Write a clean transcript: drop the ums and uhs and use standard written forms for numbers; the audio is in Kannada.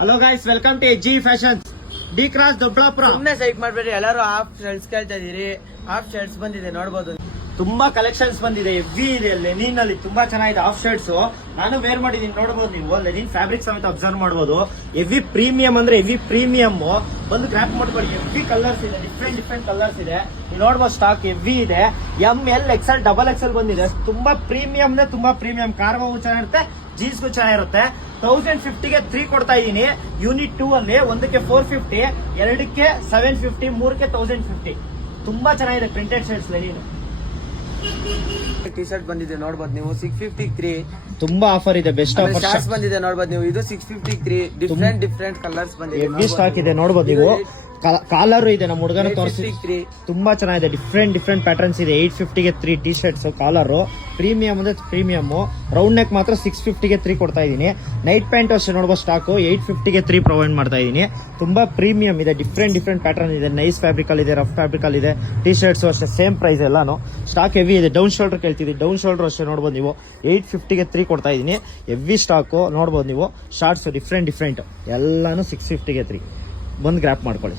Hello guys, welcome to AG fashions, D cross Doddapura. ಸುಮ್ಮನೆ ಸೈಕ್ ಮಾಡ್ಬೇಡಿ, ಎಲ್ಲರೂ ಹಾಫ್ ಶರ್ಟ್ಸ್ ಕೇಳ್ತಾ ಇದೀರಿ. ಹಾಫ್ ಶರ್ಟ್ಸ್ ಬಂದಿದೆ, ನೋಡಬಹುದು. ತುಂಬಾ ಕಲೆಕ್ಷನ್ಸ್ ಬಂದಿದೆ, ಹೆವಿ ಇದೆ. ಲೆನಿನ್ ಅಲ್ಲಿ ತುಂಬಾ ಚೆನ್ನಾಗಿದೆ ಹಾಫ್ ಶರ್ಟ್ಸ್. ನಾನು ವೇರ್ ಮಾಡಿದೀನಿ, ನೋಡಬಹುದು ನೀವು. ಲೆನಿನ್ ಫ್ಯಾಬ್ರಿಕ್ ಸಮೇತ ಅಬ್ಸರ್ವ್ ಮಾಡಬಹುದು. ಹೆವಿ ಪ್ರೀಮಿಯಂ ಅಂದ್ರೆ ಹೆವಿ ಪ್ರೀಮಿಯಂ. ಬಂದು ಗ್ರಾಪ್ ಮಾಡ್ಕೊಳ್ಳಿ. ಹೆವಿ ಕಲರ್ಸ್ ಇದೆ, ಡಿಫ್ರೆಂಟ್ ಕಲರ್ಸ್ ಇದೆ. ನೀವು ನೋಡಬಹುದು, ಸ್ಟಾಕ್ ಹೆವಿ ಇದೆ. ML XL XXL ಬಂದಿದೆ. ತುಂಬಾ ಪ್ರೀಮಿಯಂ ತುಂಬಾ ಪ್ರೀಮಿಯಂ. ಕಾರ್ಗೋ ಚೆನ್ನಾಗಿರುತ್ತೆ, ಜೀನ್ಸ್ಗೂ ಚೆನ್ನಾಗಿರುತ್ತೆ. 1050ಗೆ 3 ಕೊಡ್ತಾ ಇದೀನಿ. ಯೂನಿಟ್ 2 ಅಲ್ಲಿ ಒಂದಕ್ಕೆ 450, ಎರಡಕ್ಕೆ 750, ಮೂರಕ್ಕೆ 1050. ತುಂಬಾ ಚೆನ್ನಾಗಿದೆ printed shirts Lenin. T shirt ಬಂದಿದೆ, ನೋಡಬಹುದು ನೀವು. 653 ತುಂಬಾ ಆಫರ್ ಇದೆ, ಬೆಸ್ಟ್ ಆಫರ್. ಶಾರ್ಟ್ಸ್ ಬಂದಿದೆ, ನೋಡಬಹುದು ನೀವು. ಇದು 653 ಡಿಫ್ರೆಂಟ್ ಕಲರ್ಸ್ ಬಂದಿದೆ. ಹೆವಿ ಸ್ಟಾಕ್ ಇದೆ, ನೋಡಬಹುದು ನೀವು. ಕಾಲರ್ ಇದೆ, ನಮ್ಮ ಹುಡುಗನ ತೋರಿಸಿ. ತುಂಬಾ ಚೆನ್ನಾಗಿದೆ, ಡಿಫ್ರೆಂಟ್ ಪ್ಯಾಟರ್ನ್ಸ್ ಇದೆ. 850ಗೆ 3 ಟಿ ಶರ್ಟ್ಸ್. ಕಾಲರ್ ಪ್ರೀಮಿಯಂ ಅಂದ್ರೆ ಪ್ರೀಮಿಯಂ. ರೌಂಡ್ ನೆಕ್ ಮಾತ್ರ 650ಗೆ 3 ಕೊಡ್ತಾ ಇದೀನಿ. ನೈಟ್ ಪ್ಯಾಂಟ್ ಅಷ್ಟೇ ನೋಡಬಹುದು, ಸ್ಟಾಕ್ 850ಗೆ 3 ಪ್ರೊವೈಡ್ ಮಾಡ್ತಾ ಇದೀನಿ. ತುಂಬಾ ಪ್ರೀಮಿಯಂ ಇದೆ, ಡಿಫ್ರೆಂಟ್ ಪ್ಯಾಟರ್ನ್ ಇದೆ. ನೈಸ್ ಫ್ಯಾಬ್ರಿಕ್ ಅಲ್ಲಿ ಇದೆ, ರಫ್ ಫ್ಯಾಬ್ರಿಕ್ ಅಲ್ಲಿ ಇದೆ. ಟಿ ಶರ್ಟ್ಸ್ ಅಷ್ಟೇ ಸೇಮ್ ಪ್ರೈಸ್ ಎಲ್ಲಾನು. ಸ್ಟಾಕ್ ಹೆವಿ ಇದೆ. ಡೌನ್ ಶೋಲ್ಡರ್ ಕೇಳ್ತಿದ್ವಿ, ಡೌನ್ ಶೋಲ್ಡರ್ ಅಷ್ಟೇ ನೋಡಬಹುದು ನೀವು. 850ಗೆ 3 ಕೊಡ್ತಾ ಇದೀನಿ. ಹೆವಿ ಸ್ಟಾಕ್ ನೋಡಬಹುದು ನೀವು. ಶಾರ್ಟ್ಸ್ ಡಿಫ್ರೆಂಟ್ ಎಲ್ಲಾನು 650ಗೆ 3. ಬಂದು ಗ್ರಾಪ್ ಮಾಡ್ಕೊಳ್ಳಿ.